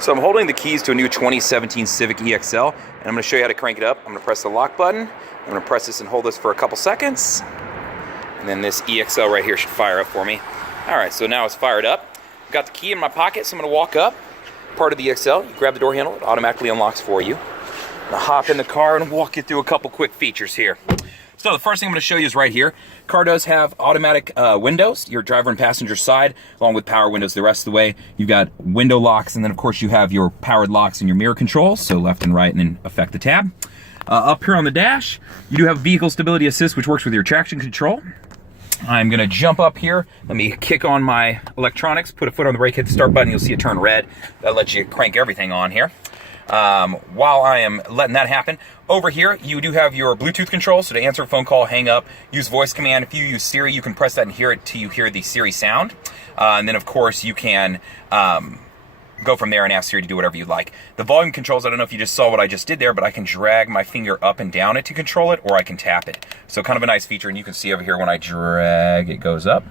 So I'm holding the keys to a new 2017 Civic EXL, and I'm going to show you how to crank it up. I'm going to press the lock button. I'm going to press this and hold this for a couple seconds, and then this EXL right here should fire up for me. All right, so now it's fired up. I've got the key in my pocket, so I'm going to walk up. Part of the EXL, you grab the door handle, it automatically unlocks for you. I'm going to hop in the car and walk you through a couple quick features here. So the first thing I'm going to show you is right here. Car does have automatic windows, your driver and passenger side, along with power windows the rest of the way. You've got window locks, and then of course you have your powered locks and your mirror controls, so left and right, and then affect the tab. Up here on the dash, you do have vehicle stability assist, which works with your traction control. I'm going to jump up here. Let me kick on my electronics, put a foot on the brake, hit the start button, you'll see it turn red. That lets you crank everything on here. While I am letting that happen, over here you do have your Bluetooth control, so to answer a phone call, hang up, use voice command. If you use Siri, you can press that and hear it till you hear the Siri sound. And then of course you can go from there and ask Siri to do whatever you like. The volume controls, I don't know if you just saw what I just did there, but I can drag my finger up and down it to control it, or I can tap it. So kind of a nice feature, and you can see over here when I drag, it goes up.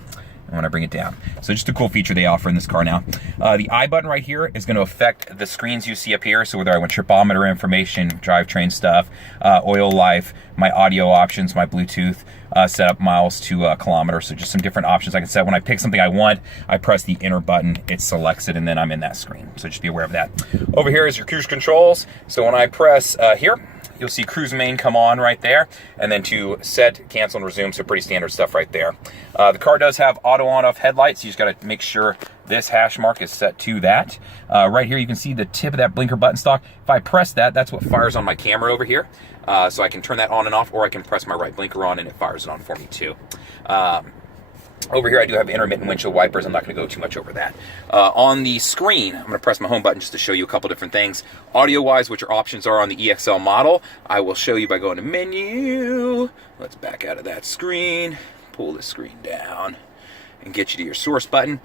And when I bring it down. So just a cool feature they offer in this car now. The I button right here is going to affect the screens you see up here. So whether I want tripometer information, drivetrain stuff, oil life, my audio options, my Bluetooth, set up miles to kilometers. So just some different options I can set. When I pick something I want, I press the enter button, it selects it, and then I'm in that screen. So just be aware of that. Over here is your cruise controls. So when I press here, you'll see cruise main come on right there, and then to set, cancel, and resume, so pretty standard stuff right there. The car does have auto on-off headlights, so you just gotta make sure this hash mark is set to that. Right here you can see the tip of that blinker button stock. If I press that, that's what fires on my camera over here. So I can turn that on and off, or I can press my right blinker on and it fires it on for me too. Over here I do have intermittent windshield wipers. I'm not going to go too much over that. On the screen, I'm going to press my home button just to show you a couple different things. Audio-wise, what your options are on the EXL model, I will show you by going to menu. Let's back out of that screen, pull the screen down, and get you to your source button.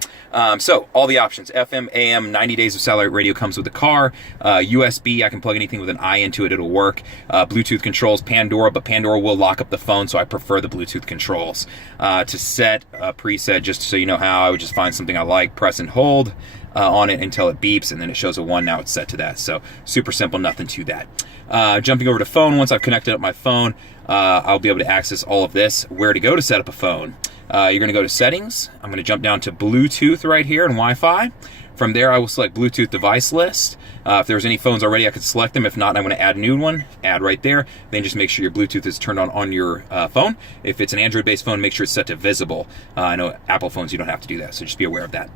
So all the options, FM, AM, 90 days of satellite radio comes with the car. USB, I can plug anything with an I into it, it'll work. Bluetooth controls, Pandora, but Pandora will lock up the phone, so I prefer the Bluetooth controls. To set a preset, just so you know how, I would just find something I like, press and hold on it until it beeps, and then it shows a 1, now it's set to that. So super simple, nothing to that. Jumping over to phone, once I've connected up my phone, I'll be able to access all of this. Where to go to set up a phone. You're going to go to settings. I'm going to jump down to Bluetooth right here and Wi-Fi. From there, I will select Bluetooth device list. If there's any phones already, I could select them. If not, I'm going to add a new one. Add right there. Then just make sure your Bluetooth is turned on your phone. If it's an Android-based phone, make sure it's set to visible. I know Apple phones, you don't have to do that, so just be aware of that.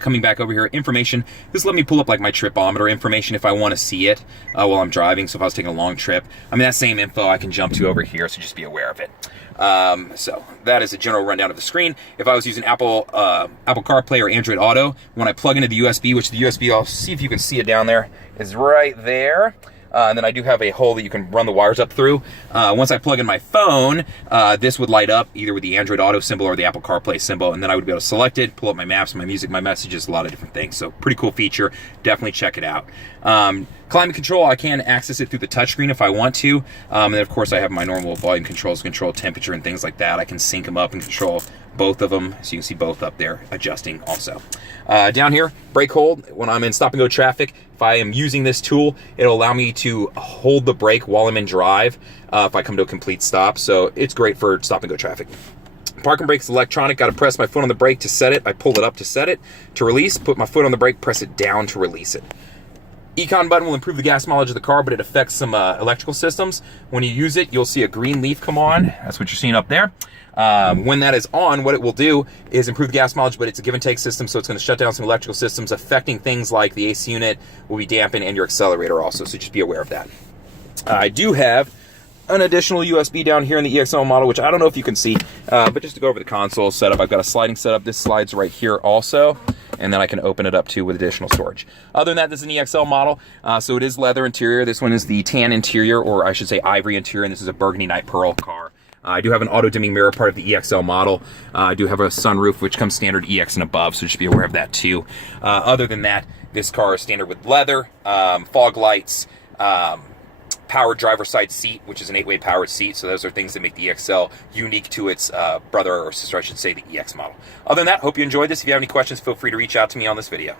Coming back over here, information. This let me pull up like my tripometer information if I want to see it while I'm driving. So if I was taking a long trip, I mean, that same info I can jump to over here, so just be aware of it. So that is a general rundown of the screen. If I was using Apple CarPlay or Android Auto, when I plug into the USB, which the USB, I'll see if you can see it down there, is right there. And then I do have a hole that you can run the wires up through. Once I plug in my phone, this would light up either with the Android Auto symbol or the Apple CarPlay symbol, and then I would be able to select it, pull up my maps, my music, my messages, a lot of different things. So pretty cool feature. Definitely check it out. Climate control, I can access it through the touchscreen if I want to. And then of course I have my normal volume controls, control temperature and things like that. I can sync them up and control both of them, so you can see both up there adjusting also. Down here, brake hold. When I'm in stop and go traffic, if I am using this tool, it'll allow me to hold the brake while I'm in drive if I come to a complete stop. So it's great for stop and go traffic. Park and brake is electronic. Got to press my foot on the brake to set it. I pull it up to set it. To release, put my foot on the brake, press it down to release it. Econ button will improve the gas mileage of the car, but it affects some electrical systems. When you use it, you'll see a green leaf come on. That's what you're seeing up there. When that is on, what it will do is improve the gas mileage, but it's a give and take system, so it's going to shut down some electrical systems, affecting things like the AC unit will be dampened and your accelerator also, so just be aware of that. I do have an additional USB down here in the EXL model, which I don't know if you can see, but just to go over the console setup, I've got a sliding setup. This slides right here also, and then I can open it up too with additional storage. Other than that, this is an EXL model, so it is leather interior. This one is the tan interior, or I should say ivory interior, and this is a burgundy night pearl car. I do have an auto-dimming mirror, part of the EXL model. I do have a sunroof, which comes standard EX and above, so just be aware of that too. Other than that, this car is standard with leather, fog lights, powered driver's side seat, which is an 8-way powered seat. So those are things that make the EXL unique to its brother or sister, I should say, the EX model. Other than that, hope you enjoyed this. If you have any questions, feel free to reach out to me on this video.